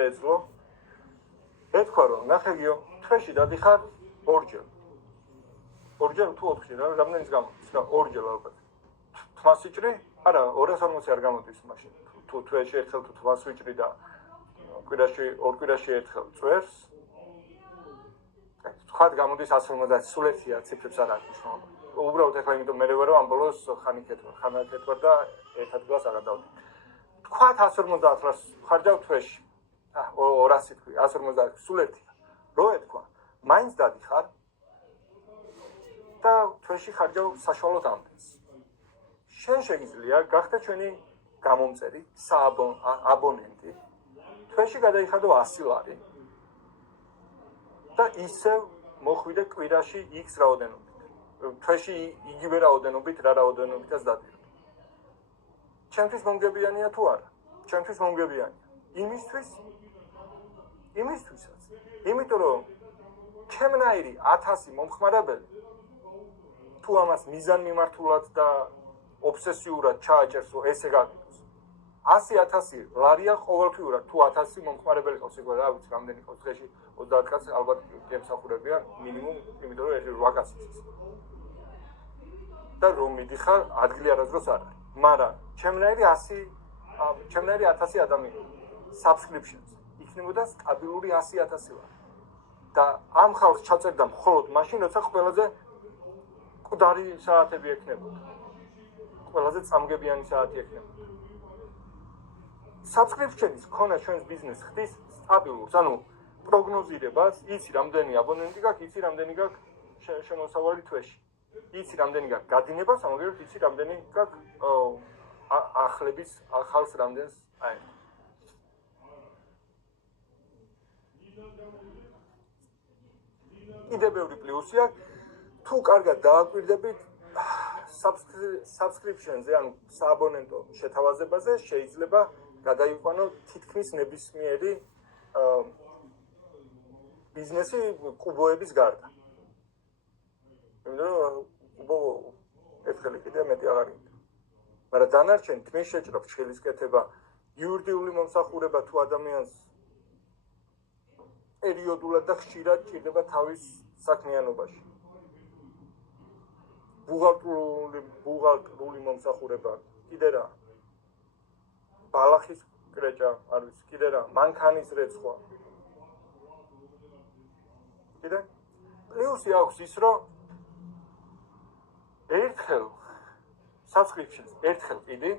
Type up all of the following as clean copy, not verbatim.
შეეძლო. ეთქვა რომ ნახევიო თვეში დადიხარ ორჯერ. ორჯერ თუ 4-ში რა რამდენის გამოდის რა ორჯერ ალბათ. თვას ვიჭრი? არა 240 არ გამოდის მაშინ. თუ თვეში ერთხელ თუ თვას ვიჭრი და კვირაში ორ კვირაში ერთხელ წვერს. თქვათ გამოდის 150 სულ ერთია ციფრებს არ აქვს მნიშვნელობა. უბრალოდ ეხლა იმიტომ მე ვერო ამ ბოლოს ხანაკეთვარ და ერთ ადგილას აღადავდი. თქვათ 150 რას ხარჯავ თვეში. 200 თქვი 150 სულ ერთია. რო ეთქვა, მაინც დადიხარ და თვეში ხარჯავ საშუალოდ ამდენს. შენ შეგიძლია გახდე ჩვენი გამომწერი, აბონენტი. თვეში გადაიხადო 100 ლარი. და ისევ მოხვიდე კვირაში X რაოდენობით. თვეში იგივე რაოდენობით რა რაოდენობითაც დადიხარ. ჩემთვის მომგებიანია თუ არა? ჩემთვის მომგებიანია. იმისთვისაც. იმიტომ რომ ჩემნაირი 1000 მომხმარებელი თუ ამას მიზანმიმართულად და ობსესიურად ჩააჭერს, რომ ესე გაკეთოს. 100,000 ლარია ყოველთვიურად თუ 1000 მომხმარებელი ყავს, ეგ რა ვიცი, რამდენი ყავს დღეში 30 კაცი ალბათ გემსახურებიან მინიმუმ, იმიტომ რომ ერთი 8 კაცი ის. და რომ მიდიხარ, ადგილი არასდროს არ არის. მაგრამ ჩემნაირი 1000 ადამიანი subscriptions იქნებოდა სტაბილური 100,000 ლარი. და ამ ხალხს ჩაწერდა მხოლოდ მაშინ, როცა ყველაზე მკვდარი საათები ექნებოდა. ყველაზე წამგებიანი საათი ექნებოდა. subscription-ის ქონა ჩვენს ბიზნესს ხდის სტაბილურს, ანუ პროგნოზირებას, იცი რამდენი აბონენტი გაქვს, იცი რამდენი გაქვს შემოსავალი თვეში. იცი რამდენი გაქვს გადინება, სამაგერად იცი რამდენი გაქვს ახლების ახალს რამდენს აიღო. კიდე ბევრი პლუსია, თუ კარგად დააკვირდებით subscription-ზე, ანუ სააბონენტო შეთავაზებაზე შეიძლება გადაიყვანო თითქმის ნებისმიერი ბიზნესი კუბოების გარდა. იმიტომ რომ კუბო ერთხელ კიდე მეტი აღარ იქნება. მაგრამ დანარჩენი თმის შეჭრა, ფრჩხილის კეთება, იურიდიული მომსახურება თუ ადამიანს პერიოდულად და ხშირად ჭირდება თავის საქმიანობაში. ბუღალტრული მომსახურება, კიდე რა. ბალახის კრეჭა, არ ვიცი, კიდე რა, მანქანის რეცხვა. კიდე? პლუსი აქვს ის, რომ ერთხელ subscriptions ერთხელ ყიდი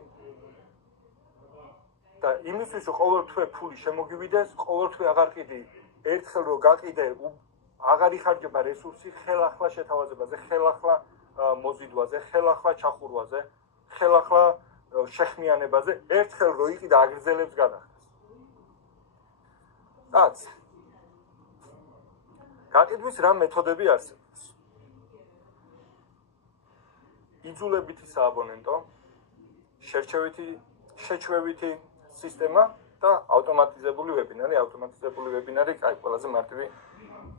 და იმისთვის რომ ყოველ თვე ფული შემოგივიდეს, ყოველ თვე აღარ ყიდი, ერთხელ რომ გაყიდე, აღარ იხარჯება რესურსი ხელახლა შეთავაზებაზე, ხელახლა მოზიდვაზე, ხელახლა ჩახურვაზე, ხელახლა შეხმიანებაზე, ერთხელ რო იყიდა აგრძელებს გადახდეს. რაც გაყიდვის რა მეთოდები არსებობს? იძულებითი სააბონენტო, შეჩვევითი სისტემა და ავტომატიზებული ვებინარი. ავტომატიზებული ვებინარი კაი, ყველაზე მარტივი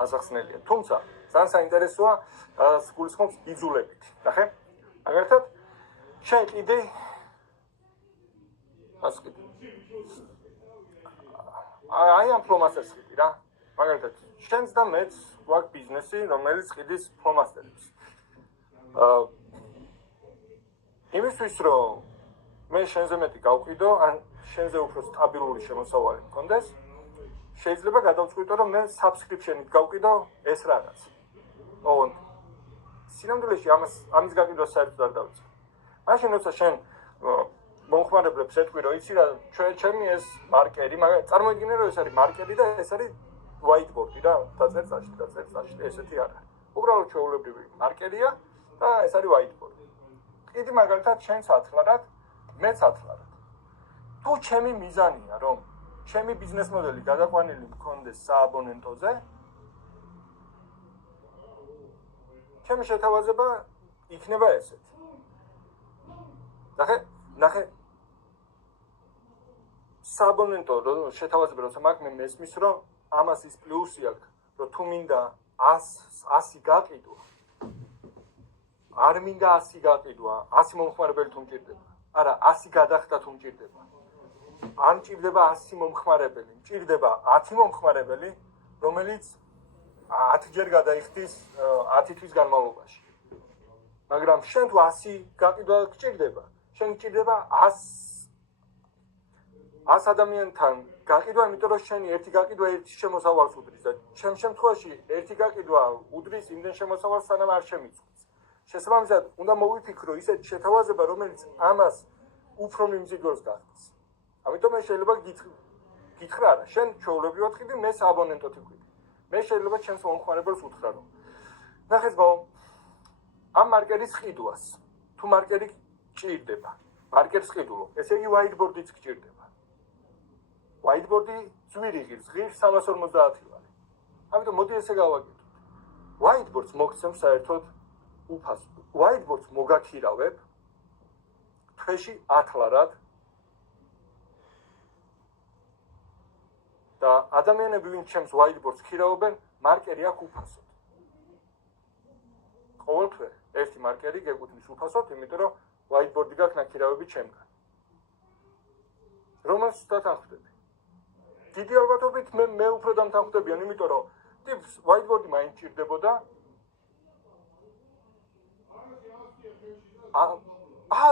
ასახსნელია. თუმცა, ძალიან საინტერესოა, რაც გულისხმობს იძულებითი. ნახე? მაგალითად, შენ კიდე აი ამ ფლომასტერს რა. მაგალითად, შენს და მეც გვაქვს ბიზნესი, რომელიც ყიდის ფლომასტერებს. იმისთვის რომ მე შენზე მეტი გავყიდო, ან შენზე უფრო სტაბილური შემოსავალი მქონდეს, შეიძლება გადავწყვიტო, რომ მე subscription-ით გავყიდო ეს რაღაც. ოღონდ სინამდვილეში ამის გაკიდვა საერთოდ არ დავიწყე. მაშინ როცა შენ მომხმარებლებს ეთქვი, რომ იცი რა, ჩემი ეს მარკერი, მაგრამ წარმოიდგინე, რომ ეს არის მარკერი და ეს არის whiteboard-ი რა, დაწერს ესეთი არა. უბრალოდ ჩვეულებრივი მარკერია და ეს არის whiteboard. კიდე მაგალითად შენს ათლარად, მეც ათლარად. თუ ჩემი მიზანია, რომ ჩემი ბიზნეს მოდელი გადაყვანილი მქონდეს სააბონენტოზე, ჩემი შეთავაზება იქნება ესეთი. ნახე სააბონენტო შეთავაზება, როცა მაგ მე მესმის, რომ ამას ის პლუსი აქვს, რომ თუ მინდა 100 გაყიდვა, არ მინდა 100 გაყიდვა, 100 მომხმარებელი თუ მჭირდება. არა, 100 გადახდა თუ მჭირდება. არ მჭირდება 100 მომხმარებელი, მჭირდება 10 მომხმარებელი, რომელიც 10 ჯერ გადაიხდის 10 თვის განმავლობაში. მაგრამ შენ თუ 100 გაყიდვა გჭირდება, შენ გჭირდება 100 ადამიანთან გაყიდვა, იმიტომ რომ შენი ერთი გაყიდვა ერთი შემოსავალს უდრის და ჩემ შემთხვევაში ერთი გაყიდვა უდრის იმდენ შემოსავალს, სანამ არ შემიწყობს. შესაბამისად, უნდა მოვიფიქრო ისეთ შეთავაზება, რომელიც ამას უფრო მიმზიდველს გახდის. ამიტომ მე შეიძლება გითხრა არა, შენ ჩვეულებრივად ხიდი, მე სააბონენტოდ ვიყიდი. მე შეიძლება ჩემს მომხმარებელს უთხრა, რომ ნახეთ ბავ, ამ მარკერის ყიდვას, თუ მარკერი გჭირდება, მარკერს ყიდულობ, ესე იგი whiteboard-იც გჭირდება. whiteboard-ი ძვირი ღირს 350 ლარი. ამიტომ მოდი ესე გავაკეთოთ. whiteboard-ს მოგცემ საერთოდ უფასო. whiteboard-ს მოგაქირავებ თვეში 10 ლარად და ადამიანები ვინც ჩემს whiteboard-ს ქირავობენ, მარკერი აქვს უფასოდ. ყოველთვე ერთი მარკერი გეკუთვნის უფასოდ, იმიტომ რომ whiteboard-ი გაქვს ნაქირავები ჩემგან. რომელს დათანხმდები? დიდი ალბათობით მე უფრო დამთანხმდებიან, იმიტომ რომ ტიპს whiteboard-ი მაინც ჭირდებოდა.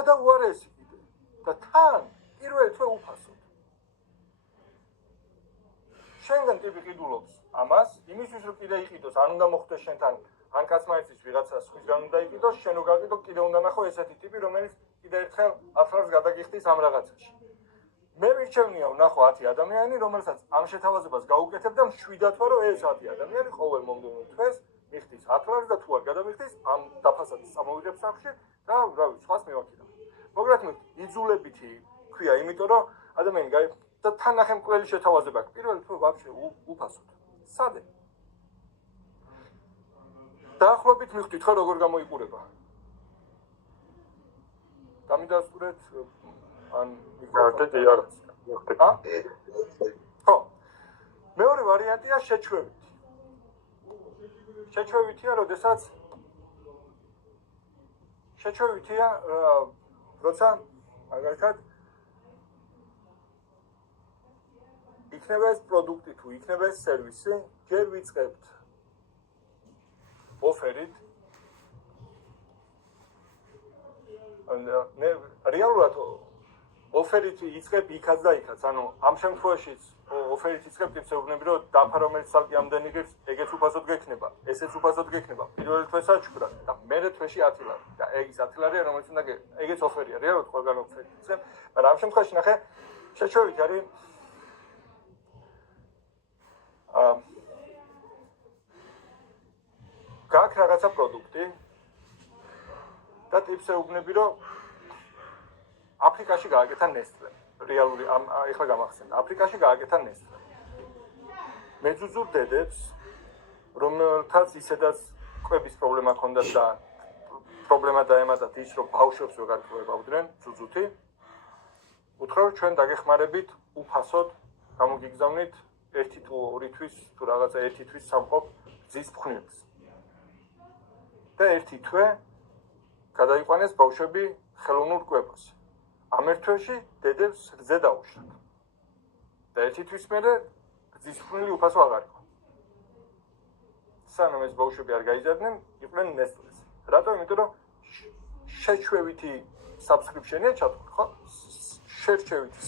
და უარესი კიდე. და თან პირველ თვე უფასოდ. შენგან ტიპი ყიდულობს ამას, იმისთვის რომ კიდე იყიდოს, არ უნდა მოხდეს შენთან, ან კაცმა ერთის ვიღაცა სხვისგან უნდა იყიდოს, შენ რო გაყიდო, კიდე უნდა ნახო ესეთი ტიპი, რომელიც კიდე ერთხელ 10 ლარს გადაგიხდის ამ რაღაცაში. მე მირჩევნია ვნახო 10 ადამიანი, რომელსაც ამ შეთავაზებას გაუკეთებ და მშვიდად ვარო ეს 10 ადამიანი ყოველ მომდევნო თვეს მიხდის 10 ლარს და თუ არ გადამიხდის, ამ დაფასაც წამოვიღებს სახში და რავი, სხვას მივაქირავ. მოგრათ მე იძულებითი ქვია, იმიტომ რომ ადამიანი და თან ნახე მკვლელი შეთავაზება აქვს. პირველ თვე ვაფშე უფასოდ. სადე? დაახლოებით მივხვდით ხო როგორ გამოიყურება? დამიდასტურეთ ან მიკროფონი არ არის. ხო. მეორე ვარიანტია შეჩვევითი. შეჩვევითია, როდესაც შეჩვევითია, როცა მაგალითად იქნება ეს პროდუქტი თუ იქნება ეს სერვისი, ჯერ ვიწყებთ ოფერით. მე რეალურად ოფერით იწყებ იქაც და იქაც. ანუ ამ შემთხვევაშიც ოფერით იწყებ ტიპსეუბნები, რომ დაფა რომელიც სალკი ამდენი ღირს, ეგეც უფასოდ გექნება, ესეც უფასოდ გექნება. პირველ თვესაც ჩქვრა და მერე თვეში 10 ლარი. და ეგ 10 ლარია, რომელიც უნდა ეგეც ოფერია. რეალურად ყველგან ოფერი იწყებ, მაგრამ ამ შემთხვევაში ნახე, შეჩვევითი არის გაქვს რაღაცა პროდუქტი და ტიპსეუბნები, რომ აფრიკაში გააკეთა ნესტლე. რეალური ეხლა გამახსენდა. აფრიკაში გააკეთა ნესტლე. მეძუძურ დედებს, რომელთაც ისედაც კვების პრობლემა ჰქონდათ და პრობლემა დაემატათ ის, რომ ბავშვებს ვეღარ კვებავდნენ, ძუძუთი. უთხრა, რომ ჩვენ დაგეხმარებით უფასოდ გამოგიგზავნით 1 თუ 2 თვის თუ რაღაცა 1 თვის სამყოფ ძის ფხვნილს. და 1 თვე გადაიყვანეს ბავშვები ხელოვნურ კვებაზე. ამ ერთ თვეში დედებს რძე დაუშვათ. და 1 თვის მერე ძის ფხვნილი უფასო აღარ იყო. სანამ ეს ბავშვები არ გაიზარდნენ, იყვნენ ნესტლეს. რატო? იმიტომ რომ შეჩვევითი subscription-ია ჩატვირთული, ხო? შეჩვევითი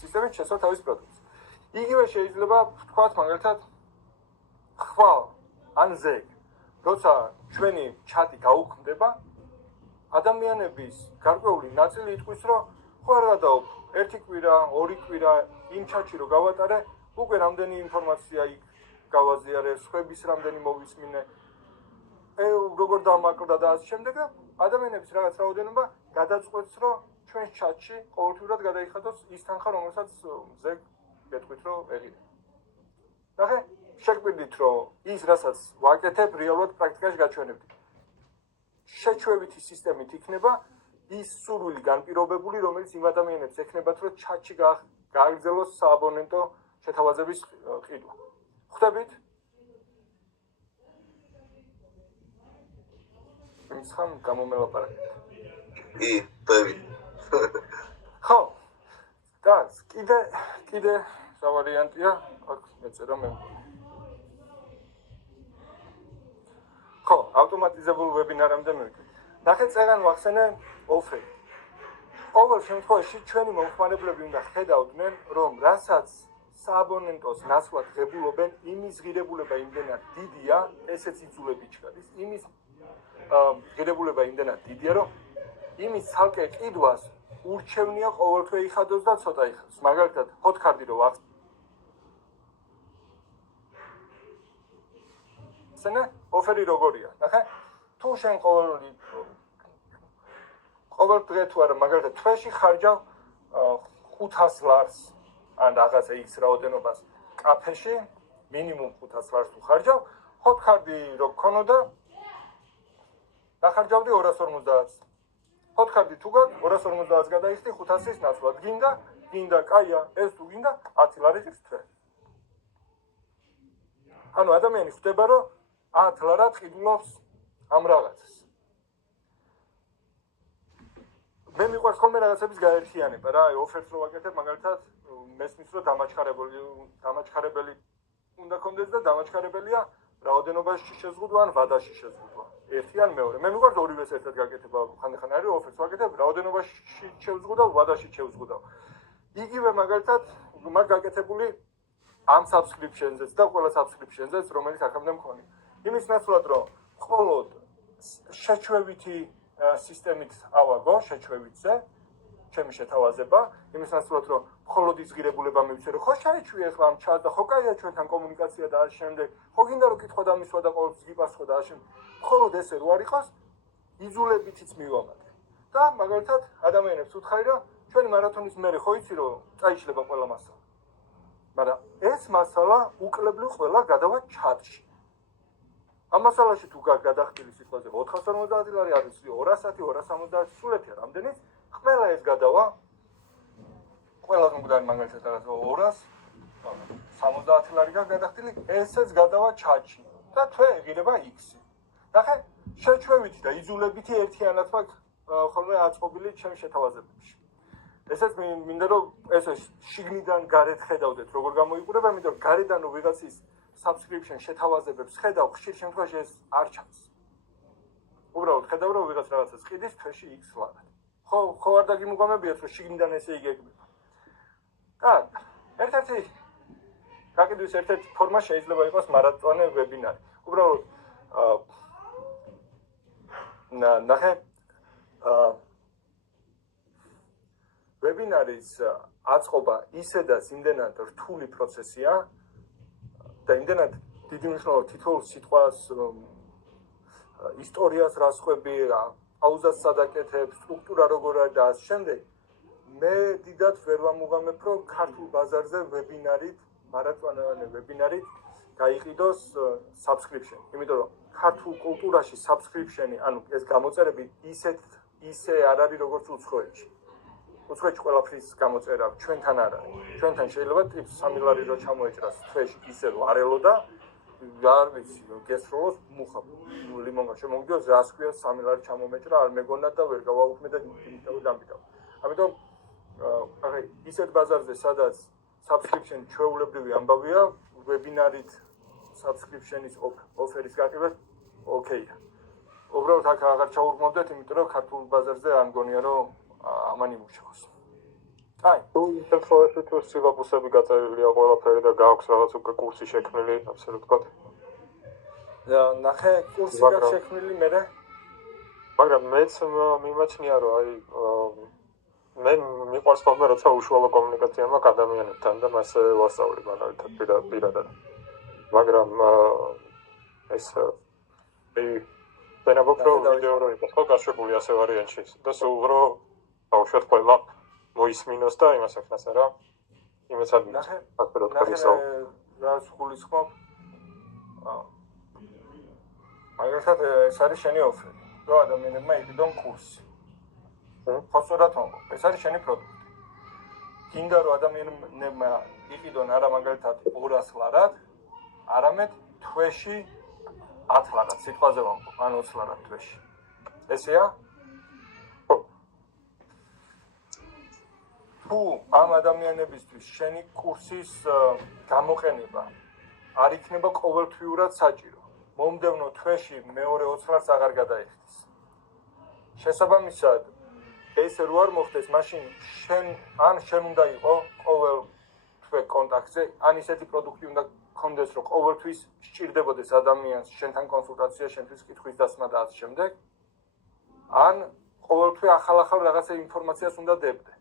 სისტემით შესვა თავის პროდუქტს. იგივე შეიძლება ვთქვათ მაგალითად ხვალ ან ზეგ. როცა ჩვენი ჩატი გაუქმდება, ადამიანების გარკვეული ნაწილი იტყვის, რომ ხო არ გადაობ, 1 კვირა, 2 კვირა იმ ჩატში რო გავატარე, უკვე რამდენი ინფორმაცია იქ გავაზიარე, სხვების რამდენი მოვისმინე, როგორ დამაკლდა და ასე შემდეგ და ადამიანების რაღაც რაოდენობა გადაწყვეტს, რომ ჩვენს ჩატში ყოველთვიურად გადაიხადოს ის თანხა, რომელსაც ზეგ გეტყვით, რომ ეღირე. ნახე, შეგვიძლია რომ ის რასაც ვაკეთებ, რეალურად პრაქტიკაში გაჩვენებდი. შეჩვევითი სისტემით იქნება ის სურვილი განპირობებული, რომელიც იმ ადამიანებს ექნებათ, რომ ჩატში გააგრძელოს სააბონენტო შეთავაზების ყიდვა. ხვდებით? ის ხომ გამომელაპარაკეთ. ხვდები. ხო, კიდე რა ვარიანტია? აქ მეწერა მე. ხო, ავტომატიზებულ ვებინარამდე მივიდეთ. ნახეთ წეგან ვახსენე ოფერი. ყოველ შემთხვევაში ჩვენი მომხმარებლები უნდა ხედავდნენ, რომ რასაც სააბონენტოს ნაცვლად ღებულობენ, იმის ღირებულება იმდენად დიდია, ესეც იძულები ჩქარის, იმის ღირებულება იმდენად დიდია, რომ იმის ცალკე ყიდვას ურჩევნია ყოველთვე იხადოს და ცოტა იხადოს. მაგალითად, ჰოთქარდი რო ვახსენე, ოფერი როგორია? ნახე, თუ შენ ყოველ დღე თუ არა, მაგალითად, თვეში ხარჯავ 500 ლარს ან რაღაცა X რაოდენობას კაფეში, მინიმუმ 500 ლარს თუ ხარჯავ, ჰოთქარდი რო გქონოდა, დახარჯავდი 250-ს. ჰოთქარდი თუ გაქვს 250-ს გადაიხდი 500-ის ნაცვლად. გინდა, კაია, ეს თუ გინდა 10 ლარი ჭირს თვე. ანუ ადამიანი ხვდება, რომ 10 ლარად ყიდულობს ამ რაღაცას. მე მიყვარს ხოლმე რაღაცების გაერთიანება რა, ოფერს რო ვაკეთებ, მაგალითად, მესმის რომ დამაჩქარებელი უნდა კონდეს და დამაჩქარებელია რაოდენობაში შეზღუდვა ან ვადაში შეზღუდვა. ერთი ან მეორე. მე მიყვარს ორივეს ერთად გაკეთება, ხანდახან არის ოფერს ვაკეთებ, რაოდენობაში შევზღუდავ, ვადაში შევზღუდავ. იგივე მაგალითად, მაგ გაკეთებული ამ subscription-ზეც და ყველა subscription-ზეც, რომელიც აქამდე მქონია. იმის ნაცვლად, რომ მხოლოდ შეჩვევითი სისტემით ავაგო, შეჩვევითზე, ჩემი შეთავაზება, იმის ნაცვლად, რომ მხოლოდ ის ღირებულება მივიცე, რომ ხო შეეჩვი ახლა ამ ჩატს და ხო კაია ჩვენთან კომუნიკაცია და ამ შემდეგ, ხო გინდა რომ კითხვა დამისვა და ყოველთვის გიპასუხო და ამ შემდეგ, მხოლოდ ესე რო არ იყოს, იძულებითიც მივამატე. და მაგალითად, ადამიანებს ვუთხარი, რომ ჩვენი მარათონის მერე ხო იცი, რომ წაიშლება ყველა მასალა. მაგრამ ეს მასალა უკლებლივ ყველა გადავა ჩატში. ამ მასალაში თუ გადახდილი სიტყვაზე 450 ლარი არის 200, 270, სულეთია რამდენი, ყველა ეს გადავა ყველა მკვდარი მაგალითად რაღაც 270 ლარი გადახდილი, ესეც გადავა ჩატში და თვე ეღირება X. ნახე, შეჩვევითი და იძულებითი ერთიანად მაქვს ხოლმე აწყობილი ჩემს შეთავაზებებში. ესეც მინდა რომ ესე შიგნიდან გარეთ ხედავდეთ როგორ გამოიყურება, იმიტომ რომ გარედან რო ვიღაცის subscription შეთავაზებებს ხედავ, ხშირ შემთხვევაში ეს არ ჩანს. უბრალოდ ხედავ რომ ვიღაც რაღაცას ყიდის თვეში X ლარად. ხო არ დაგიმუგამებიათ რომ შიგნიდან ესე იგეგმება. ერთ-ერთი გაკიდვის ერთ-ერთი ფორმა შეიძლება იყოს მარათონე ვებინარი. უბრალოდ ნახე ვებინარის აწყობა ისედაც იმდენად რთული პროცესია და იმდენად დიდი მნიშვნელობა თითოეულ სიტყვას, ისტორიას რასხვები, პაუზას სადაკეთებ, სტრუქტურა როგორ არის და ამ შემდეგ მე დიდად ვერ ვამუღამებ, რომ ქართულ ბაზარზე ვებინარით, მარათონე ვებინარით გაიყიდოს subscription. იმიტომ რომ ქართულ კულტურაში subscription-ი, ანუ ეს გამოწერები ისე არ არის როგორც უცხოეთში. უცხოეთში ყველაფრის გამოწერა ჩვენთან არ არის. ჩვენთან შეიძლება ტიპს 3 ლარი რო ჩამოეჭრას თვეში ისე რომ არ ელოდა, არ ვიცი, გესროლოს მუხა ლიმონგა შემოგდიოს, რას ქვია 3 ლარი ჩამომეჭრა, არ მეგონა და ვერ გავაუქმე და დამბიდავ. ამიტომ ისეთ ბაზარზე, სადაც subscription ჩვეულებრივი ამბავია, ვებინარით subscription-ის ოფერის გაკეთება ოკეია. უბრალოდ აქ აღარ ჩაურგმობდეთ, იმიტომ რომ ქართულ ბაზარზე არ მგონია რომ ამან იმუშაოს. თუ ისეთ შემთხვევაში თუ სილაბუსები გაწერილია ყველაფერი და გააქვს რაღაც უკვე კურსი შექმნილი, ასე რომ ვთქვათ. ნახე, კურსი გაქვს შექმნილი მერე. მაგრამ მეც მიმაჩნია რომ აი მე მიყვარს ხოლმე როცა უშუალო კომუნიკაცია მაქვს ადამიანებთან და მას ვასწავლი მაგალითად პირადად. მაგრამ ეს ვენაბობრო ვიდეო რო იყოს ხო გაშვებული ასე ვარიანტში და სულ რო ბავშვად ყველა მოისმინოს და იმას ახსნას რა იმას არ ნახე აკეთოთ ხალისო რას გულისხმობ მაგალითად ეს არის შენი ოფერი რო ადამიანებმა იყიდონ კურსი ხო სწორად ეს არის შენი პროდუქტი გინდა რომ ადამიანებმა იყიდონ არა მაგალითად 200 ლარად არამედ თვეში 10 ლარად სიტყვაზე ვამბობ ან 20 ლარად თვეში ესეა თუ ამ ადამიანებისთვის შენი კურსის გამოყენება არ იქნება ყოველთვიურად საჭირო, მომდევნო თვეში მეორე ოცნარს აღარ გადაიხდის. შესაბამისად, ესე რო არ მოხდეს, მაშინ შენ უნდა იყო ყოველ თვე კონტაქტზე, ან ისეთი პროდუქტი უნდა გქონდეს, რომ ყოველთვის სჭირდებოდეს ადამიანს შენთან კონსულტაცია, შენთვის კითხვის დასმა და ასე შემდეგ. ან ყოველთვე ახალ რაღაცა ინფორმაციას უნდა დებდე.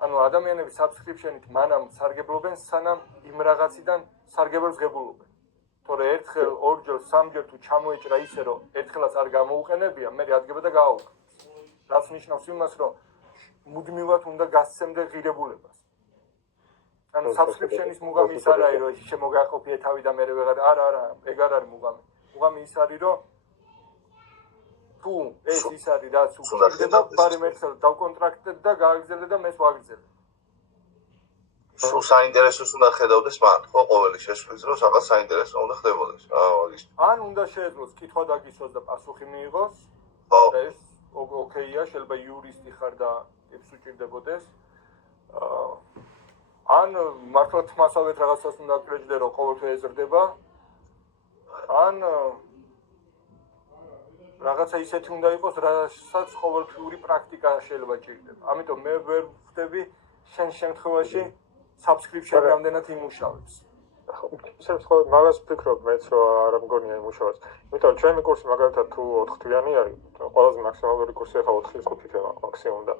ანუ ადამიანები subscription-ით მანამ სარგებლობენ, სანამ იმ რაღაციდან სარგებელს ღებულობენ. თორე ერთხელ, ორჯერ, სამჯერ თუ ჩამოეჭრა ისე, რომ ერთხელაც არ გამოუყენებია, მე ადგება და გააუყენებს. რაც ნიშნავს იმას, რომ მუდმივად უნდა გასცემდე ღირებულებას. ანუ subscription-ის მუღამი ის არ არის, რომ შემოგაყოფიე თავი და მე არა, ეგ არ არის მუღამი. მუღამი ის არის, რომ თუ ეს ის არის, რაც უხდება, ბარემ ერთხელ დავკონტრაქტებ და გააგრძელე და მეც ვაგრძელე. სულ საინტერესოს უნდა ხედავდეს მან, ხო, ყოველი შესვლის დროს რაღაც საინტერესო უნდა ხდებოდეს. ან უნდა შეეძლოს კითხვა დაგისვას და პასუხი მიიღოს. ხო. ეს ოკეია, შეიძლება იურისტი ხარ და ეს უჭირდებოდეს. ან მართლა თმასავეთ რაღაცას უნდა კრეჭდე, რომ ყოველთვის ეზრდება. ან რაღაცა ისეთი უნდა იყოს, რასაც ყოველთვიური პრაქტიკა შეიძლება ჭირდება. ამიტომ მე ვერ ვხვდები შენ შემთხვევაში subscription რამდენად იმუშავებს. შემთხვევით მაგას ვფიქრობ მეც, რომ არ მგონია იმუშავებს. იმიტომ ჩემი კურსი მაგალითად თუ 4 თვიანი არის, ყველაზე მაქსიმალური კურსი ახლა 4-5 თვეა მაქსიმუმ და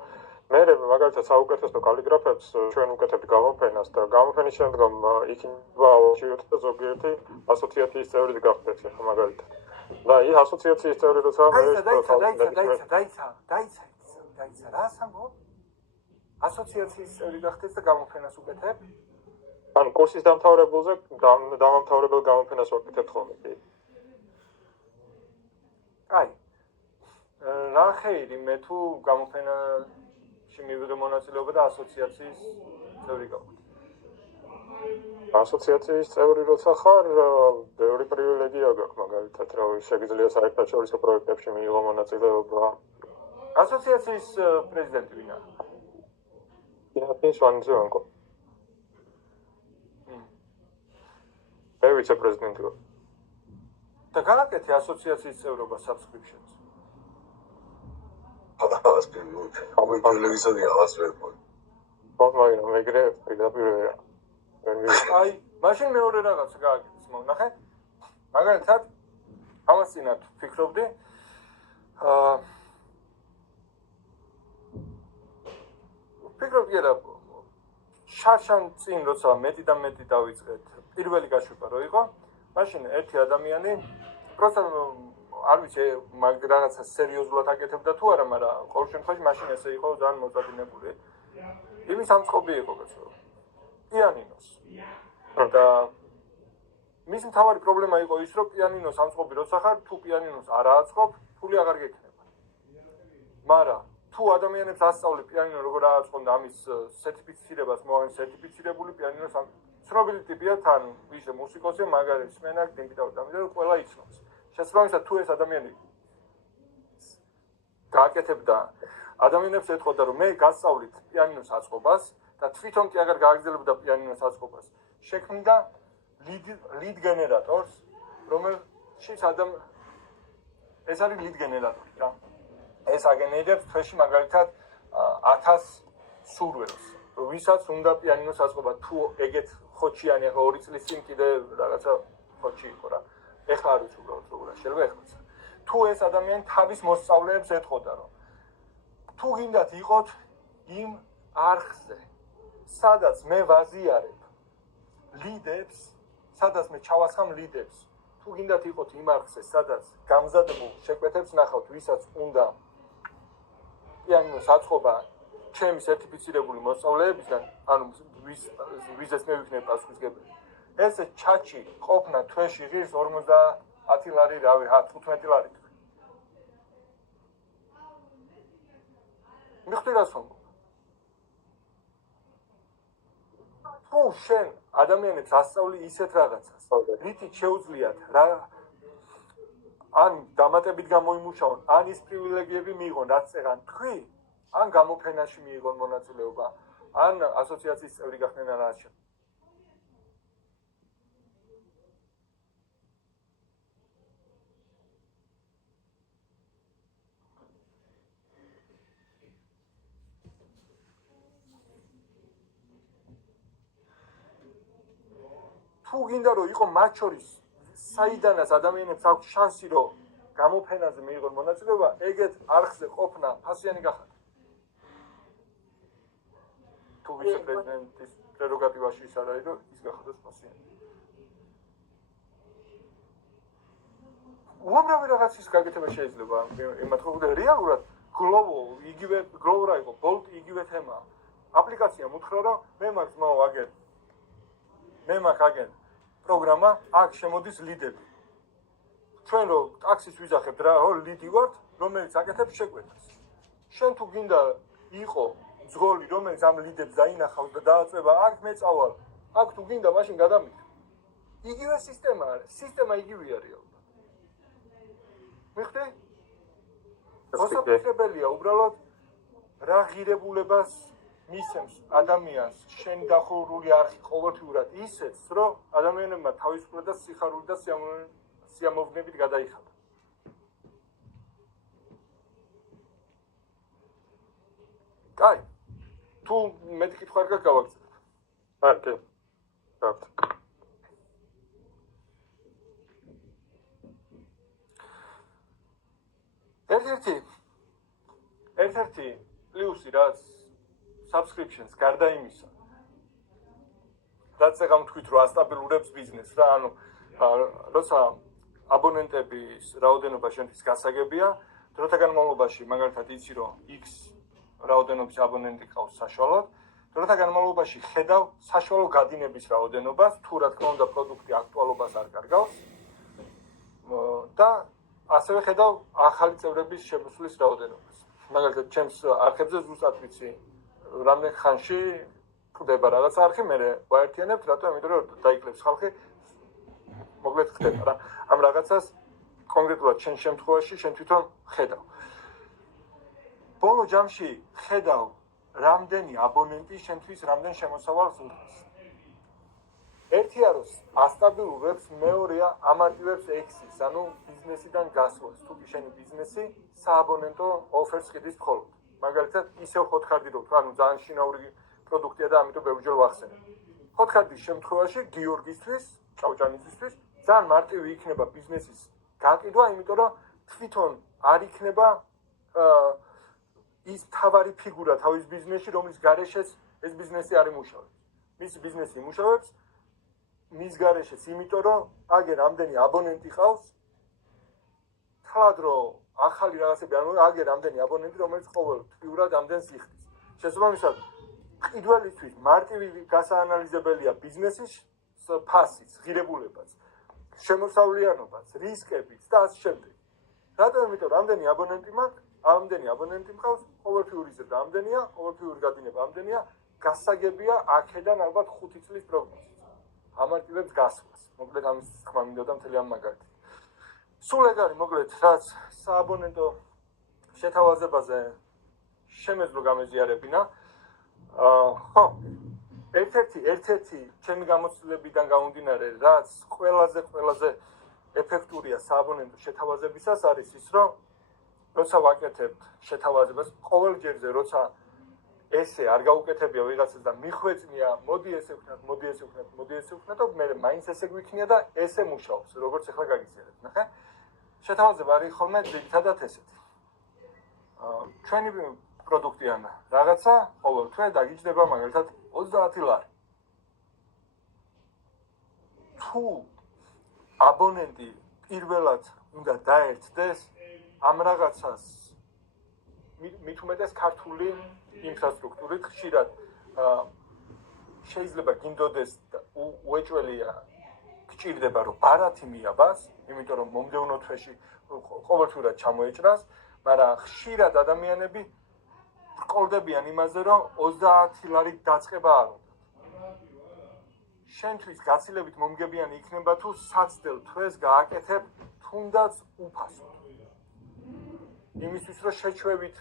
მე მაგალითად საუკეთესო კალიგრაფებს ჩვენ ვუკეთებთ გამოფენას და გამოფენის შემდგომ იქნება აუჩიოთ და ზოგიერთი ასოციაციის წევრიც გახდეთ ახლა მაგალითად. და ის ასოციაციის წევრი როცა დაიცა რა სამბო? ასოციაციის წევრი გახდეთ და გამოფენას უკეთებ? ან კურსის დამთავრებულზე დამამთავრებელ გამოფენას ვაკეთებ ხოლმე კი. აი. ნახეირი მე თუ გამოფენაში მივიღე მონაწილეობა და ასოციაციის წევრი გავხდი. ასოციაციის წევრი როცა ხარ, ბევრი პრივილეგია გაქვს მაგალითად, რომ შეგიძლია საერთაშორისო პროექტებში მიიღო მონაწილეობა. ასოციაციის პრეზიდენტი ვინ არის? ინატის ვანძოანკო. მე ვიცე-პრეზიდენტი ვარ. და გააკეთე ასოციაციის წევრობა subscription-ს. ამას პრივილეგიები აღას ვერ მოი. მაგრამ მეგრე პირდაპირია. აი, მაშინ მეორე რაღაცა გააკეთეს, ნახე. მაგალითად, ამას წინათ ვფიქრობდი. ვფიქრობდი რა შარშან წინ როცა მეტი და მეტი დავიწყეთ, პირველი გაშვება რო იყო, მაშინ ერთი ადამიანი პროსტა არ ვიცი მაგ რაღაცა სერიოზულად აკეთებდა თუ არა, მაგრამ ყოველ შემთხვევაში მაშინ ესე იყო ძალიან მოწადინებული. იმის ამწყობი იყო კაცო. პიანინოს. და მის მთავარი პრობლემა იყო ის, რომ პიანინოს ამწყობი როცა ხარ, თუ პიანინოს არ ააწყობ, ფული აღარ გექნება. მაგრამ თუ ადამიანებს ასწავლი პიანინო როგორ ააწყონ და ამის სერტიფიცირებას მოაქვს სერტიფიცირებული პიანინოს ცნობილი ტიპია თან ისე მუსიკოსი, მაგარი სმენა, დემბიტაური და ამიტომ ყველა იცნობს. შესაბამისად თუ ეს ადამიანი გააკეთებდა ადამიანებს ეთქოდა რომ მე გასწავლით პიანინოს აწყობას და თვითონ კი აღარ გააგრძელებდა პიანინოს აწყობას. შექმნიდა lead generator-ს, რომელშიც ეს არის lead generator-ი რა. ეს აგენერებს თვეში მაგალითად 1000 სურვილს. ვისაც უნდა პიანინოს აწყობა, თუ ეგეთ ხოჩიანი ახლა 2 წლის წინ კიდე რაღაცა ხოჩი იყო რა. ეხლა არ ვიცი უბრალოდ როგორ შეიძლება ეხლაც. თუ ეს ადამიანი თავის მოსწავლეებს ეთყოდა რომ თუ გინდათ იყოთ იმ არხზე, სადაც მე ვაზიარებ ლიდებს, სადაც მე ჩავასხამ ლიდებს. თუ გინდათ იყოთ იმ არხზე, სადაც გამზადებულ შეკვეთებს ნახავთ, ვისაც უნდა პიანინოს აწყობა ჩემი სერტიფიცირებული მოსწავლეებისგან, ანუ ვიზეს მე ვიქნები პასუხისმგებელი. ესე ჩატში ყოფნა თვეში ღირს 50 ლარი, რავი, 15 ლარი. მიხდი რას ვამბობ? თუ შენ ადამიანებს ასწავლი ისეთ რაღაცას, რითიც შეუძლიათ რა ან დამატებით გამოიმუშაონ, ან ის პრივილეგიები მიიღონ, რაც წერან თქვი, ან გამოფენაში მიიღონ მონაწილეობა, ან ასოციაციის წევრი გახდნენ ან რაც შე. თუ გინდა რომ იყო მათ შორის საიდანაც ადამიანებს აქვს შანსი რომ გამოფენაზე მიიღონ მონაწილეობა, ეგეთ არხზე ყოფნა ფასიანი გახადა. თუ ვიცე-პრეზიდენტის პრეროგატივაში ის არ არის, რომ ის გახადოს ფასიანი. უამრავი რაღაცის გაკეთება შეიძლება იმათ ხო რეალურად გლოვ რა იყო, ბოლტ იგივე თემაა. აპლიკაცია მუთხრა რომ მე მაქვს მოვა აგერ. მე მაქვს აგერ პროგრამა, აქ შემოდის ლიდები. ჩვენ რომ ტაქსის ვიზახებთ რა,ლიდი ვართ, რომელიც აკეთებს შეკვეთას. შენ თუ გინდა იყო ძღოლი, რომელიც ამ ლიდებს დაინახავს და დააწება, აქ მე წავალ. აქ თუ გინდა, მაშინ გადამიდე. იგივე სისტემა არის, სისტემა იგივეა რეალურად. მიხდი? მოსაფრთხებელია უბრალოდ რა ღირებულებას მისცემს ადამიანს შენ დახურული არხი ყოველთვიურად ისეც, რომ ადამიანებმა თავისუფლად და სიხარული და სიამოვნებით გადაიხადა. კაი, თუ მეტი კითხვა არ გაქვს გავაგზავნე. კი. გაქვთ. ერთ-ერთი პლუსი რაც subscriptions გარდა იმისა. რაც ეგ ამთქვით რომ ასტაბილურებს ბიზნესს რა, ანუ როცა აბონენტების რაოდენობა შენთვის გასაგებია, დროთა განმავლობაში მაგალითად იცი რომ X რაოდენობის აბონენტი ყავს საშუალოდ, დროთა განმავლობაში ხედავ საშუალო გადინების რაოდენობას, თუ რა თქმა უნდა პროდუქტი აქტუალობას არ კარგავს და ასევე ხედავ ახალი წევრების შემოსვლის რაოდენობას. მაგალითად ჩემს არხებზე ზუსტად ვიცი რამდენ ხანში ხდება რაღაც არხი, მე ვაერთიანებთ, რატო? იმიტომ რომ დაიკლებს ხალხი, მოკლედ ხდება რა. ამ რაღაცას კონკრეტულად შენ შემთხვევაში შენ თვითონ ხედავ. ბოლო ჯამში ხედავ რამდენი აბონენტი შენთვის რამდენ შემოსავალს უდრის. ერთი არის ასტაბილურებს, მეორეა ამარტივებს ექსის, ანუ ბიზნესიდან გასვლას. თუ კი შენი ბიზნესი სააბონენტო ოფერს ყიდის მხოლოდ. მაგალითად, ისევ ხოთხარდი რო ვთქვა, ანუ ძალიან შინაური პროდუქტია და ამიტომ ბევრჯერ ვახსენებ. ხოთხარდის შემთხვევაში გიორგისთვის, ჭავჭანიძისთვის ძალიან მარტივი იქნება ბიზნესის გაყიდვა, იმიტომ რომ თვითონ არ იქნება ის თავარი ფიგურა თავის ბიზნესში, რომლის გარეშეც ეს ბიზნესი არ იმუშავებს. მისი ბიზნესი იმუშავებს მის გარეშეც, იმიტომ რომ აგერ რამდენი აბონენტი ყავს, თლად რომ ახალი რაღაცები არ მოვა, აგერ რამდენი აბონენტი, რომელიც ყოველთვიურად ამდენს იხდის. შესაბამისად, ყიდველისთვის მარტივი გასაანალიზებელია ბიზნესის ფასიც, ღირებულებაც, შემოსავლიანობაც, რისკებიც და ასე შემდეგ. რატომ? იმიტომ რომ რამდენი აბონენტი მაქვს, ამდენი აბონენტი მყავს, ყოველთვიური ზრდა ამდენია, ყოველთვიური გადინება ამდენია, გასაგებია აქედან ალბათ 5 წლის პროგნოზით. ამარტივებს გასვლას. მოკლედ ამის თქმა მინდოდა მთელი ამ მაგალითი. სულ ეგ არის მოკლედ რაც სააბონენტო შეთავაზებაზე შემეძლო გამეზიარებინა. ხო, ერთ-ერთი ჩემი გამოცდილებიდან გამომდინარე, რაც ყველაზე ეფექტურია სააბონენტო შეთავაზებისას არის ის, რომ როცა ვაკეთებთ შეთავაზებას, ყოველ ჯერზე როცა ესე არ გაუკეთებია ვიღაცას და მიხვეწნია, მოდი ესე ვქნათ და მე მაინც ესე გვიქნია და ესე მუშაობს, როგორც ახლა გაგიცერეთ, ნახე? შეთავაზება არის ხოლმე ძირითადად ესეთი. ჩვენი პროდუქტიან რაღაცა ყოველ თვე დაგიჯდება მაგალითად 30 ლარი. თუ აბონენტი პირველად უნდა დაერთდეს ამ რაღაცას მით უმეტეს ქართული ინფრასტრუქტურით ხშირად შეიძლება გინდოდეს უეჭველია გჭირდება რომ ბარათი მიაბას, იმიტომ რომ მომდევნო თვეში ყოველთვიურად ჩამოეჭრას, მაგრამ ხშირად ადამიანები ბრკოლდებიან იმაზე, რომ 30 ლარი დაწყება არ უნდა. შენთვის გაცილებით მომგებიანი იქნება თუ საცდელ თვეს გააკეთებ თუნდაც უფასოდ. იმისთვის რომ შეჩვევით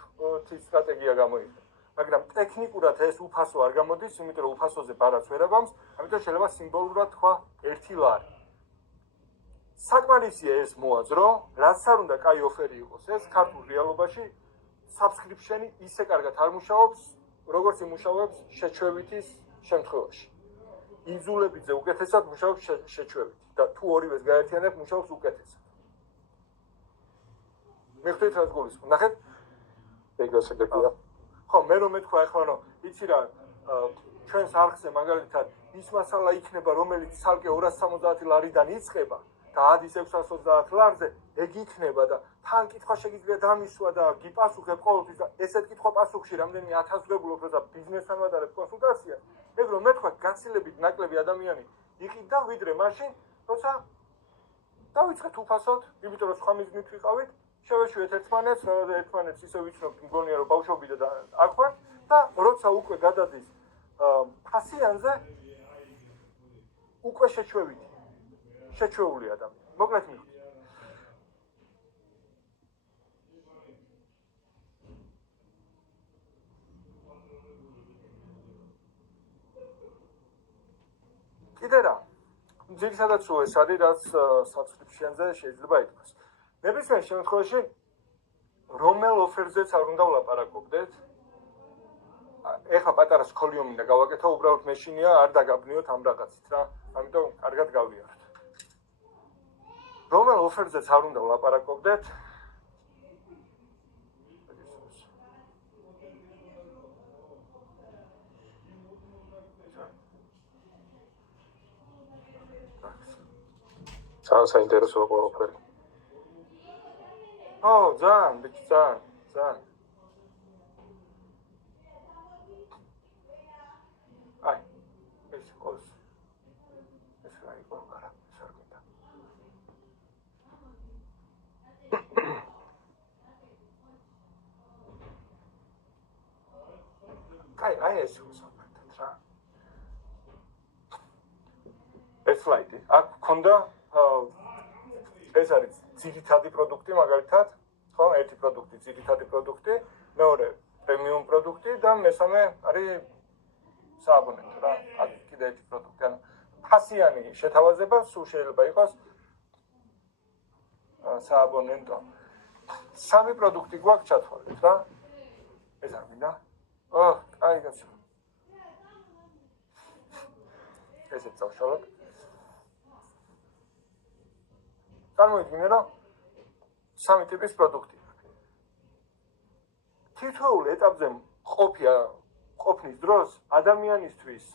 სტრატეგია გამოიყენო. მაგრამ ტექნიკურად ეს უფასო არ გამოდის, იმიტომ რომ უფასოზე ბარათს ვერ აბამს, ამიტომ შეიძლება სიმბოლურად თქვა ერთი ლარი. საკმარისია ეს მოაზრო, რაც არ უნდა კაი ოფერი იყოს ეს ქართულ რეალობაში subscription-ი ისე კარგად არ მუშაობს, როგორც იმუშავებს შეჩვევითის შემთხვევაში. იძულებიძე უკეთესად მუშაობს შეჩვევით და თუ ორივეს გაერთიანებ მუშაობს უკეთესად. მიხდით რაც გულისხმობ. ნახეთ? ეგრესე გეკია. ხო, მე რომ მეთქვა ახლა რომ იცი რა ჩვენს არხზე მაგალითად ის მასალა იქნება რომელიც ცალკე 270 ლარიდან იწყება და ადის 630 ლარზე, ეგ იქნება და თან კითხვა შეგიძლია დამისვა და გიპასუხებ ყოველთვის და ესეთ კითხვა პასუხში რამდენი 1000 ვგებულობ და ბიზნესთან ვადარებ კონსულტაციას, ეგ რომ მეთქვა გაცილებით ნაკლები ადამიანი იყიდა ვიდრე მაშინ, როცა დავიწყეთ უფასოდ, იმიტომ რომ სხვა მიზნით ვიყავით, შევეშვიეთ ერთმანეთს, ერთმანეთს ისე ვიცნობთ, მგონია რომ ბავშვობიდან აქ ვარ და როცა უკვე გადადის ფასიანზე უკვე შეჩვევით. შეჩვეული ადამიანი. მოკლედ მიხდი. კიდე რა? ძირითადად სულ ეს არის, რაც subscription-ზე შეიძლება ითქვას. ნებისმიერ შემთხვევაში რომელ ოფერზეც არ უნდა ვლაპარაკობდეთ. ეხლა პატარა სკოლი მინდა გავაკეთო, უბრალოდ მეშინია, არ დაგაბნიოთ ამ რაღაცით რა. ამიტომ კარგად გავიაროთ. რომელ ოფერზეც არ უნდა ვლაპარაკობდეთ. ძალიან საინტერესოა ყველაფერი. ო, ძალიან, ბიჭი, ძალიან. აი, ეს ყოს. ეს რა იყო, არა, ეს არ გინდა. აი ეს უზომარდათ რა. ეს სლაიდი. აქ გქონდა ეს არის ძირითადი პროდუქტი მაგალითად, ხო, ერთი პროდუქტი, ძირითადი პროდუქტი, მეორე პრემიუმ პროდუქტი და მესამე არის სააბონენტო რა. აქ კიდე ერთი პროდუქტი, ანუ ფასიანი შეთავაზება სულ შეიძლება იყოს სააბონენტო. სამი პროდუქტი გვაქვს ჩათვალეთ რა. ეს არ მინდა? აი კაცო. ესეც წავშალოთ. წარმოიდგინე რომ სამი ტიპის პროდუქტი აქვს. თითოეულ ეტაპზე ყოფნის დროს ადამიანისთვის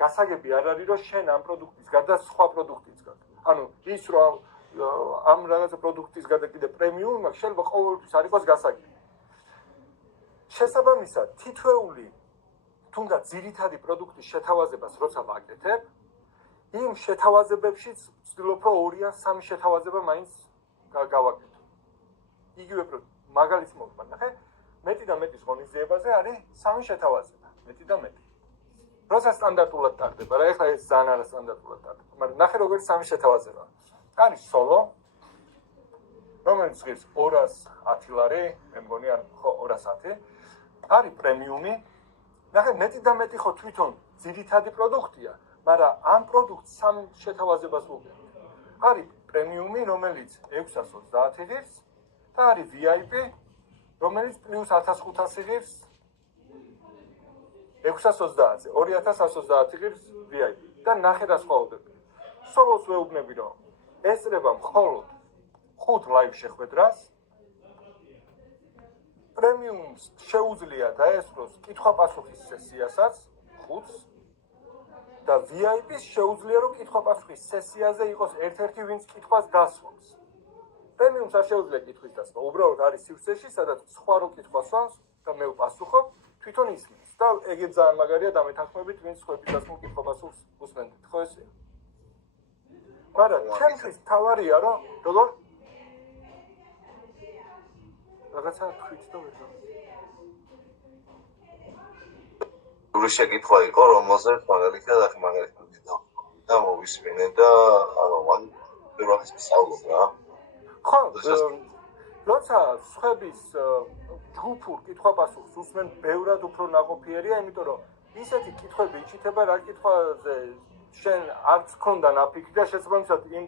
გასაგები არ არის რომ შენ ამ პროდუქტის გარდა სხვა პროდუქტიც გაქვს. ანუ ის რომ ამ რაღაცა პროდუქტის გარდა კიდე პრემიუმი მაქვს, შეიძლება ყოველთვის არ იყოს გასაგები. შესაბამისად, თითოეული თუნდაც ძირითადი პროდუქტის შეთავაზებას როცა ვაკეთებ, იმ შეთავაზებებშიც ვცდილობ რომ 2 ან 3 შეთავაზება მაინც გავაკეთო. იგივე მაგალითს მოვყვან, ნახე, მეტი და მეტის ღონისძიებაზე არის 3 შეთავაზება, მეტი და მეტი. როცა სტანდარტულად ტარდება, რა ეხლა ეს ძალიან არასტანდარტულად ტარდება, მაგრამ ნახე როგორი 3 შეთავაზება. არის სოლო, რომელიც ღირს 210 ლარი, მე მგონი არ ხო 210. არის პრემიუმი. ნახე, მეტი და მეტი ხო თვითონ ძირითადი პროდუქტია. მაგრამ ამ პროდუქტს 3 შეთავაზებას ვუყენებ. არის პრემიუმი, რომელიც 630 ღირს და არის VIP, რომელიც პლუს 1500 ღირს 630-ზე, 2130 ღირს VIP და ნახე რა სხვაობები. სოლოს ვეუბნები რომ ესწრება მხოლოდ 5 ლაივ შეხვედრას. პრემიუმს შეუძლია დაესწროს კითხვა-პასუხის სესიასაც 5-ს. და VIP-ს შეუძლია რომ კითხვა-პასუხის სესიაზე იყოს ერთ-ერთი ვინც კითხვას დასვამს. პრემიუმს არ შეუძლია კითხვის დასვა, უბრალოდ არის სივრცეში, სადაც სხვა რო კითხვა სვამს და მე ვპასუხობ, თვითონ ისმის. და ეგეც ძალიან მაგარია დამეთანხმებით, ვინც სხვების დასმულ კითხვა-პასუხს უსმენდით, ხო ესეა? მაგრამ ჩემთვის თავარია რომ როგორ რაღაცა თქვით და ვერ ორი შეკითხვა იყო, რომელზეც მაგალითად და მოვისმინე და ანუ მან პირველად სწავლობ რა. ხო, როცა სხვების ჯგუფურ კითხვა-პასუხს უსმენ, ბევრად უფრო ნაყოფიერია, იმიტომ რომ ისეთი კითხვები იჩითება, რა კითხვაზე შენ არც გქონდა ნაფიქი და შესაბამისად იმ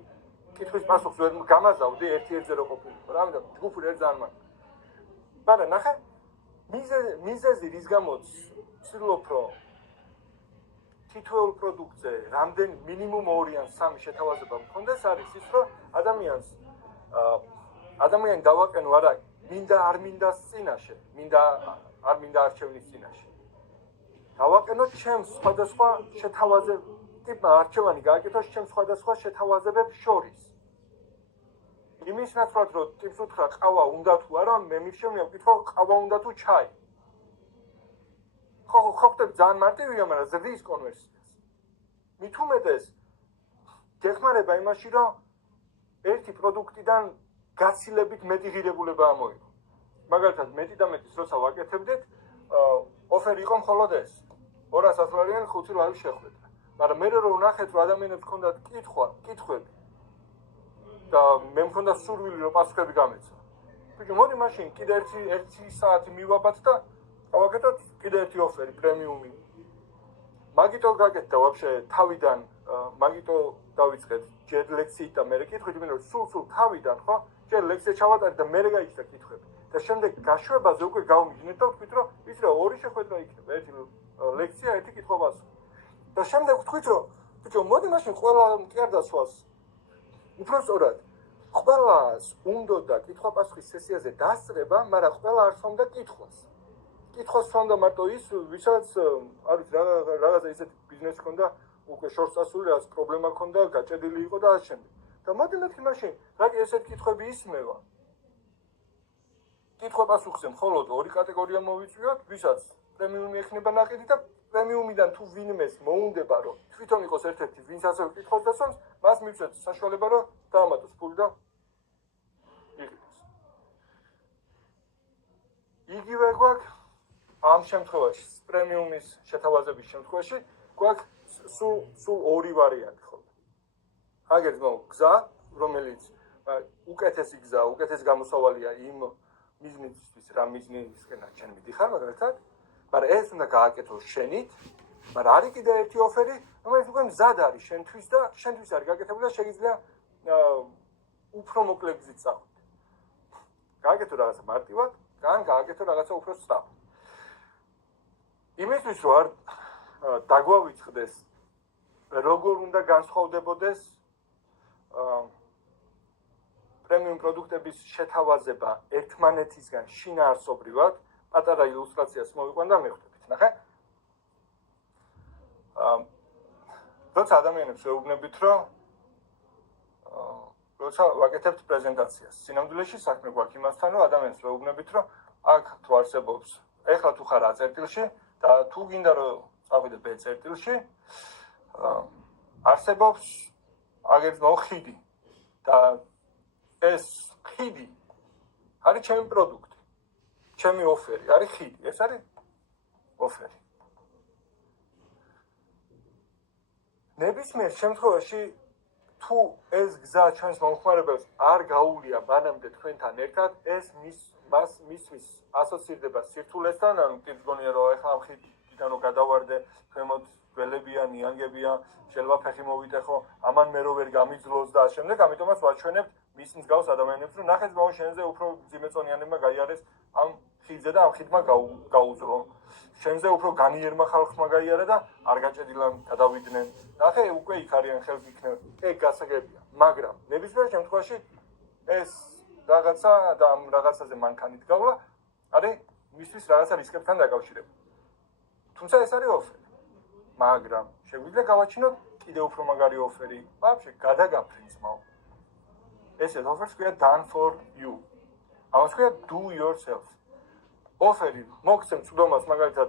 კითხვის პასუხს ვერ გამაზავდი ერთ-ერთზე რო ყოფილიყო რა, ამიტომ ჯგუფური ერთ ძალიან მაგარი. მაგრამ ნახე, მიზეზი რის გამოც ვცდილობ რომ თითოეულ პროდუქტზე რამდენი მინიმუმ 2 ან 3 შეთავაზება მქონდეს არის ის, რომ ადამიანი დავაყენო არა მინდა არ მინდა წინაშე, არ მინდა არჩევნის წინაშე. დავაყენოთ ჩემს სხვადასხვა ტიპმა არჩევანი გააკეთოს ჩემს სხვადასხვა შეთავაზებებს შორის. იმის ნაცვლად რომ ტიპს უთხრა ყავა უნდა თუ არა, მე მივშევნა ვკითხო ყავა უნდა თუ ჩაი. ხო ხოხტები ძალიან მარტივია, მაგრამ ზრდის კონვერსიას. მით უმეტეს გეხმარება იმაში, რომ ერთი პროდუქტიდან გაცილებით მეტი ღირებულება ამოიღო. მაგალითად, მეტი და მეტის როცა ვაკეთებდით, ოფერი იყო მხოლოდ ეს. 200 ლარიანი 5 ლარი შეხვედრა. მაგრამ მე რო ვნახეთ, რომ ადამიანებს ჰქონდათ კითხვები და მე მქონდა სურვილი რომ პასუხები გამეცა. ბიჭო, მოდი მაშინ კიდე 1 საათი მივაბათ და გავაკეთოთ კიდე ერთი ოფერი, პრემიუმი. მაგიტო გაკეთდა ვაფშე თავიდან, მაგიტო დავიწყეთ ჯერ ლექციით და მე კითხვით, იმიტომ რომ სულ თავიდან, ხო? ჯერ ლექცია ჩავატარეთ და მე გაიჩნდა კითხვები. და შემდეგ გაშვებაზე უკვე გავმიჯნეთ და ვთქვით, რომ ის რა 2 შეხვედრა იქნება, 1 ლექცია, 1 კითხვა-პასუხი. და შემდეგ ვთქვით, რომ ბიჭო, მოდი მაშინ ყველა მკერდასვას უბრალოდ ყველას უნდა კითხვა-პასუხის სესიაზე დასწრება, მაგრამ ყველა არ სვამდა კითხვას. კითხვას სვამდა მარტო ის, ვისაც არის რაღაცა ისეთი ბიზნესი ჰქონდა, უკვე შორს წასული, რაც პრობლემა ჰქონდა, გაჭედილი იყო და ასე შემდეგ. და მოდი მეთქი მაშინ, რა კი ესეთი კითხვები ისმევა. კითხვა-პასუხზე მხოლოდ 2 კატეგორია მოვიწვიოთ, ვისაც პრემიუმი ექნება ნაყიდი და პრემიუმიდან თუ ვინმეს მოუნდება, რომ თვითონ იყოს ერთ-ერთი, ვინც ასევე კითხვას დასვამს, მას მივცეთ საშუალება, რომ დაამატოს ფული და იღებს. იგივე გვაქვს ამ შემთხვევაში, პრემიუმის შეთავაზების შემთხვევაში, გვაქვს სულ 2 ვარიანტი ხოლმე. აგერგო გზა, რომელიც უკეთესი გზა, უკეთესი გამოსავალია იმ მიზნისთვის, რა მიზნისკენაც შენ მიდიხარ, მაგალითად, მაგრამ ეს უნდა გააკეთოს შენით, მაგრამ არის კიდე ერთი ოფერი, რომელიც უკვე მზად არის შენთვის და შენთვის არის გაკეთებული და შეგიძლია უფრო მოკლე გზით წახვიდე. გააკეთო რაღაცა მარტივად, გააკეთო რაღაცა უფრო სწრაფად. იმისთვის რომ არ დაგვავიწყდეს, როგორ უნდა განსხვავდებოდეს პრემიუმ პროდუქტების შეთავაზება ერთმანეთისგან შინაარსობრივად, პატარა ილუსტრაციას მოვიყვან და მივხვდებით, ნახე. როცა ადამიანებს ვეუბნებით, რომ როცა ვაკეთებთ პრეზენტაციას, სინამდვილეში საქმე გვაქვს იმასთან, რომ ადამიანებს ვეუბნებით, რომ აქ თუ არსებობს, ეხლა თუ ხარ A წერტილში და თუ გინდა რომ წავიდე B წერტილში, არსებობს აგერგო ხიდი და ეს ხიდი არის ჩემი პროდუქტი, ჩემი ოფერი, არის ხიდი, ეს არის ოფერი. ნებისმიერ შემთხვევაში თუ ეს გზა ჩვენს მომხმარებელს არ გაუვლია მანამდე თქვენთან ერთად, ეს მისთვის ასოცირდება სირთულესთან, ანუ ტიპს გონია რომ ეხლა ამ ხიდიდან რომ გადავარდე, ქვემოთ გველებია, ნიანგებია, შეიძლება ფეხი მოვიტეხო, ამან მე რო ვერ გამიძლოს და ამ შემდეგ, ამიტომაც ვაჩვენებთ მის მსგავს ადამიანებს, რომ ნახეთ ბაო შენზე უფრო ძიმეწონიანებმა გაიარეს ამ ხიდზე და ამ ხიდმა გაუძლო. შენზე უფრო განიერმა ხალხმა გაიარა და არ გაჭედილან გადავიდნენ. ნახე, უკვე იქ არიან ხელს იქნება. ეგ გასაგებია, მაგრამ ნებისმიერ შემთხვევაში ეს რაღაცა და ამ რაღაცაზე მანქანით გავლა, არის მისთვის რაღაცა რისკებთან დაკავშირებული. თუმცა ეს არის ოფერი. მაგრამ შეგვიძლია გავაჩინოთ კიდევ უფრო მაგარი ოფერი. ვაფშე გადაგაფრინცმაო. ეს ოფერს ქვია done for you. ამას ქვია do yourself. ოფერი მოგცემ წვდომას მაგალითად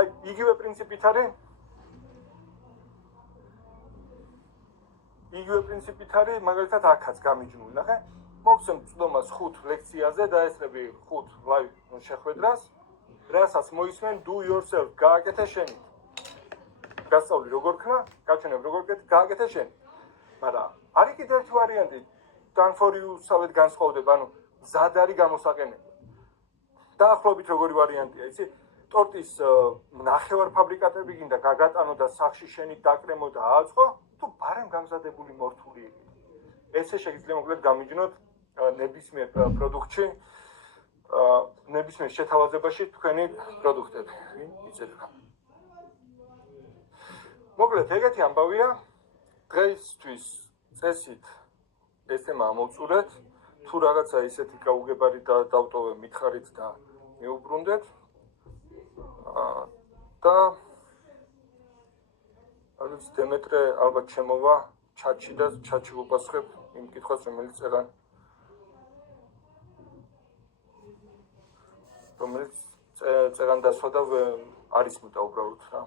აი იგივე პრინციპით არის მაგალითად აქაც გამიჯნული ნახე მოგცემ წვდომას 5 ლექციაზე და ესწრები 5 ლაივ შეხვედრას რასაც მოისმენ do yourself გააკეთე შენი გასწავლი როგორ ქნა გაჩვენებ როგორ გააკეთე შენი მაგრამ არის კიდევ ერთი ვარიანტი done for you-სავით განსხვავდება ანუ მზად არის გამოსაყენებლად. დაახლოებით როგორი ვარიანტია, იცი? ტორტის ნახევარფაბრიკატები გინდა გაგატანო და სახში შენით დაკრემო და აწყო, თუ ბარემ გამზადებული მორთული იყო. ესე შეიძლება მოკლედ გამიჯნოთ ნებისმიერ პროდუქტში, ნებისმიერ შეთავაზებაში თქვენი პროდუქტები. იცით რა. მოკლედ ეგეთი ამბავია. დღეისთვის წესით ეს თემა ამოვწურეთ. თუ რაღაცა ისეთი გაუგებარი დავტოვე, მითხარით და მიუბრუნდეთ. და არის დემეტრე ალბათ შემოვა ჩატში და ჩატში ვუპასუხებ იმ კითხვას, რომელიც წერან დასვა და არის მიტა უბრალოდ რა.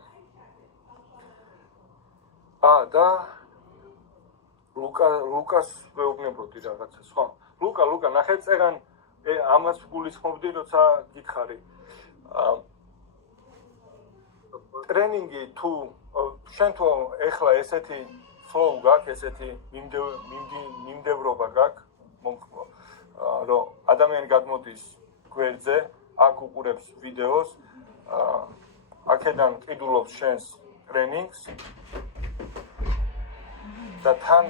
და ლუკას ვეუბნებოდი რაღაცას, ხო? ლუკა, ნახე წერან ამას გულისხმობდი, როცა გითხარი. ტრენინგი თუ შენ თუ ეხლა ესეთი flow გაქვს, ესეთი მიმდევრობა გაქვს, რომ ადამიანი გადმოდის გვერდზე, აქ უყურებს ვიდეოს, აქედან ყიდულობს შენს ტრენინგს და თან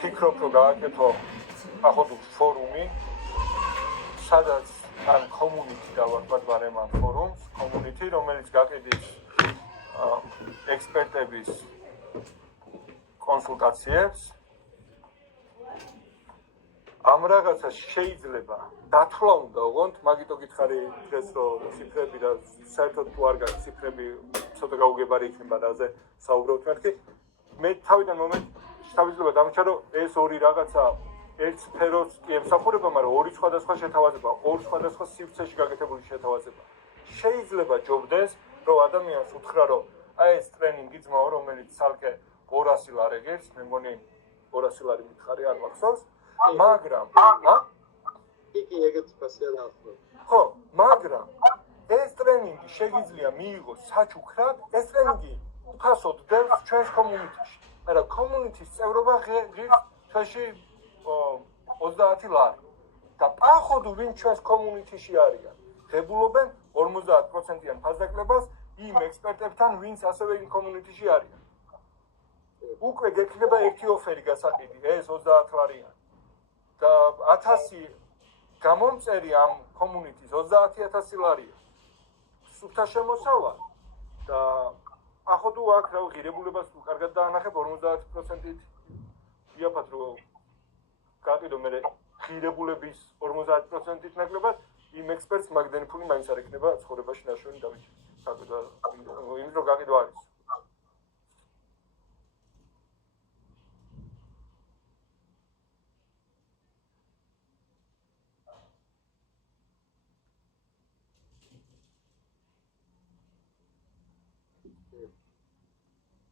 ფიქრობ, რომ გააკეთო ახალ ფორუმი, სადაც ან community დავარქვათ ბარემ ამ ფორუმს, community, რომელიც გაყიდის ექსპერტების კონსულტაციებს. ამ რაღაცას შეიძლება დათვლა უნდა ოღონდ, მაგიტო გითხარი დღეს, რომ ციფრები და საერთოდ თუ არ გაქვს ციფრები, ცოტა გაუგებარი იქნება რაზე საუბრობთ მეთქი. მე თავიდან თავისუფლება დამრჩა, რომ ეს ორი რაღაცა ერთ სფეროს კი ემსახურება, მაგრამ ორი სხვადასხვა შეთავაზება, ორ სხვადასხვა სივრცეში გაკეთებული შეთავაზება. შეიძლება ჯობდეს, რომ ადამიანს უთხრა, რომ აი ეს ტრენინგი ძმაო, რომელიც ცალკე 200 ლარი ღირს, მე მგონი 200 ლარი მითხარი არ მახსოვს, მაგრამ იგი ეგეც ფასია დაახლოებით. ხო, მაგრამ ეს ტრენინგი შეიძლება მიიღოს საჩუქრად, ეს ტრენინგი უფასოდ დევს ჩვენს კომუნიტიში. მაგრამ კომუნიტის წევრობა ღირს თვეში 30 ლარი. და პახოდ ვინ ჩვენს კომუნიტიში არიან, ღებულობენ 50%-იან ფასდაკლებას იმ ექსპერტებთან, ვინც ასევე იმ კომუნიტიში არიან. უკვე გექნება ერთი ოფერი გასაყიდი, ეს 30 ლარიანი. და 1000 გამომწერი ამ კომუნიტის 30000 ლარია. სუფთა შემოსავლა და ახოდუ აქ რა ღირებულებას თუ კარგად დაანახებ 50%-ით იაფად რომ გაყიდო მე ღირებულების 50%-ით ნაკლებად იმ ექსპერტს მაგდენი ფული მაინც არ ექნება ცხოვრებაში ნაშვენი დავიჭირე. გაყიდო იმ რო გაყიდო არის.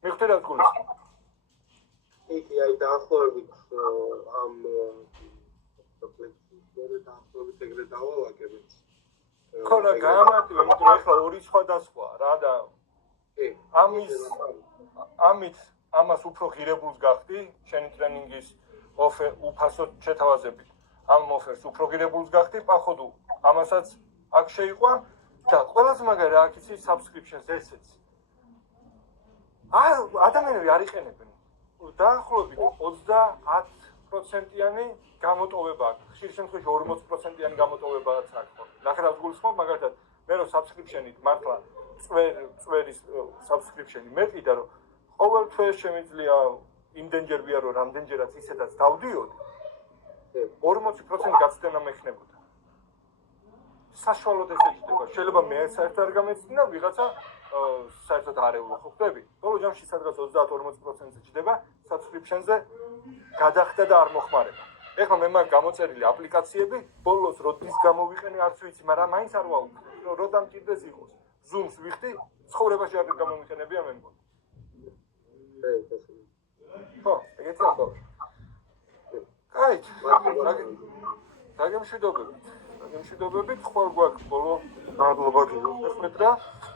მიხდერად გულისხმობ. იგი აი დაახლოებით ამ დაახლოებით ეგრე დავალაგებით. ხო რა გამარტივე, იმიტომ რომ ეხლა ორი სხვადასხვა რა და ამას უფრო ღირებულს გახდი, შენი ტრენინგის უფასოდ შეთავაზებით. ამ ოფერს უფრო ღირებულს გახდი, პახოდუ ამასაც აქ შეიყვან და ყველაზე მაგარი აქ იცი subscriptions ესეც. ადამიანები არ იყენებენ. დაახლოებით 30%-იანი გამოტოვება აქვს. ხშირ შემთხვევაში 40%-იანი გამოტოვებაც აქვს. ნახე რა გულისხმობ, მაგალითად, მე რო subscription-ით მართლა წვერის subscription-ი მეყიდა, რომ ყოველ თვეს შემიძლია იმდენჯერ ვიარო, რამდენჯერაც ისედაც დავდიოდი. 40% გაცდენა მექნებოდა. საშუალოდ ესე ჯდება. შეიძლება მე საერთოდ არ გამეცდინა, ვიღაცა საერთოდ არეულო ხო ხდები? ბოლო ჯამში სადღაც 30-40%-ზე ჯდება subscription-ზე გადახდა და არ მოხმარება. ეხლა მე მაგ გამოწერილი აპლიკაციები ბოლოს როდის გამოვიყენე არც ვიცი, მაგრამ მაინც არ ვაუბრებ, რომ რო დამჭირდეს იყოს. Zoom-ს ვიხდი, ცხოვრებაში არ გამომიყენებია მე მგონი. ხო, ეგეთი ამბავი. კაი, დაგემშვიდობებით. ხვალ გვაქვს ბოლო. მადლობა გიო. ეს მეტრა